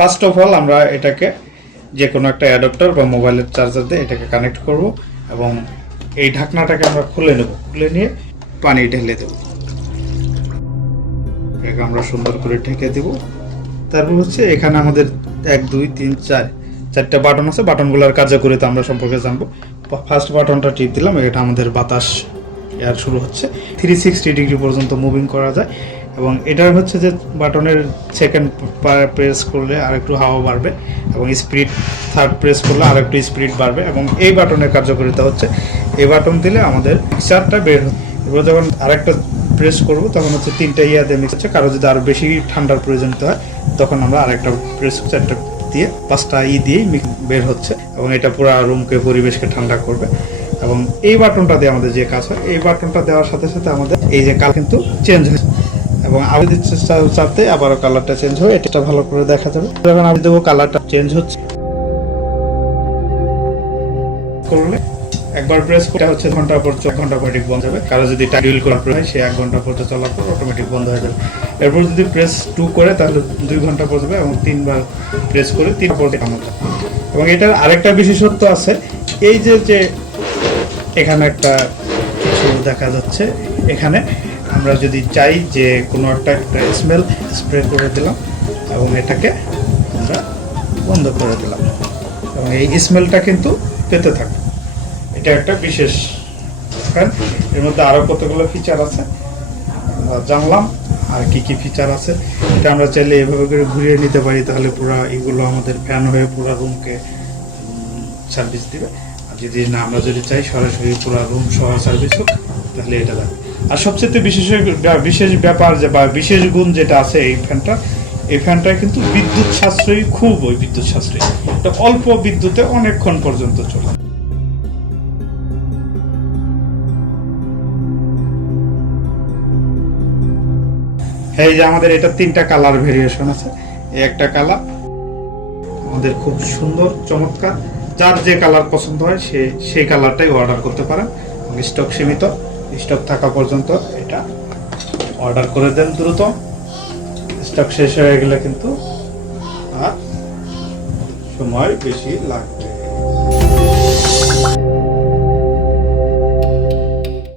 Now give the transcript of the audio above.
First of all আমরা এটাকে যে কোনো একটা অ্যাডাপ্টার বা মোবাইলের চার্জার দিয়ে এটাকে কানেক্ট করব এবং এই ঢাকনাটাকে আমরা খুলে নেব। খুলে নিয়ে পানি ঢেলে দেব। এটাকে আমরা সুন্দর করে ঢেকে দেব। তারপর হচ্ছে এখানে আমাদের এক, দুই, তিন, চার, চারটা বাটন আছে। বাটনগুলোর কার্যকারিতা আমরা সম্পর্কে জানব। ফার্স্ট বাটনটা টিপ দিলাম। এটা আমাদের বাতাস এয়ার শুরু হচ্ছে। থ্রি সিক্সটি ডিগ্রি পর্যন্ত মুভিং করা যায়। এবং এটার হচ্ছে যে বাটনের সেকেন্ড প্রেস করলে আর একটু হাওয়া বাড়বে এবং স্পিড থার্ড প্রেস করলে আর একটু স্পিড বাড়বে এবং এই বাটনের কার্যকারিতা হচ্ছে এই বাটন দিলে আমাদের মিক্সারটা বের এবার যখন আরেকটা প্রেস করব, তখন হচ্ছে তিনটা ইয়াতে মিক্স হচ্ছে। কারও যদি আরও বেশি ঠান্ডার প্রয়োজন হয়, তখন আমরা আরেকটা প্রেস চারটা দিয়ে পাঁচটা ই দিয়েই বের হচ্ছে এবং এটা পুরো রুমকে পরিবেশকে ঠান্ডা করবে। এবং এই বাটনটা দিয়ে আমাদের যে কাজ হয়, এই বাটনটা দেওয়ার সাথে সাথে আমাদের এই যে কাল কিন্তু চেঞ্জ হয়েছে এবং আবার দিচ্ছে চাপতে আবারও কালারটা চেঞ্জ হবে, এটা ভালো করে দেখা যাবে। যখন আমি দেবো কালারটা চেঞ্জ হচ্ছে। করলে একবার প্রেস করে হচ্ছে ঘণ্টা পর চোখ ঘণ্টা ঠিক বন্ধ হবে কারও যদি করার প্রয়োজন হয়, সে এক ঘণ্টা পর্যন্ত চলার পর অটোমেটিক বন্ধ হয়ে যাবে। এরপর যদি প্রেস টু করে, তাহলে দুই ঘণ্টা পর যাবে এবং তিনবার প্রেস করে তিন পর কামাতে এবং এটার আরেকটা বিশেষত্ব আছে, এই যে যে এখানে একটা কিছু দেখা যাচ্ছে, এখানে আমরা যদি চাই যে কোনো একটা একটা স্মেল স্প্রে করে দিলাম এবং এটাকে আমরা বন্ধ করে দিলাম। এবং এই স্মেলটা কিন্তু পেতে থাকবে। এটা একটা বিশেষ ফ্যান। এর মধ্যে আরও কতগুলো ফিচার আছে? জানলাম আর কি কি ফিচার আছে। এটা আমরা চাইলে এভাবে করে ঘুরিয়ে নিতে পারি, তাহলে পুরো এগুলো আমাদের ফ্যান হয়ে পুরো রুমকে সার্ভিস দিবে। আর যদি না, আমরা যদি চাই সরাসরি পুরো রুম সহ সার্ভিস হোক, তাহলে এটা দেবে আর সবচেয়ে বিশেষ বিশেষ ব্যাপার যে, বা বিশেষ গুণ যেটা আছে এই ফ্যানটা এই ফ্যানটা কিন্তু বিদ্যুৎ সাশ্রয়ী, খুব ওই বিদ্যুৎ সাশ্রয়ী। এটা অল্প বিদ্যুতে অনেকক্ষণ পর্যন্ত চলে। এই যে আমাদের এটা তিনটা কালার ভেরিয়েশন আছে। একটা কালার আমাদের খুব সুন্দর, চমৎকার। যার যে কালার পছন্দ হয় সে, সেই কালারটাই অর্ডার করতে পারেন। স্টক সীমিত। স্টক থাকা পর্যন্ত এটা অর্ডার করে দেন দ্রুত। স্টক শেষ হয়ে গেলে কিন্তু আর সময় বেশি লাগবে।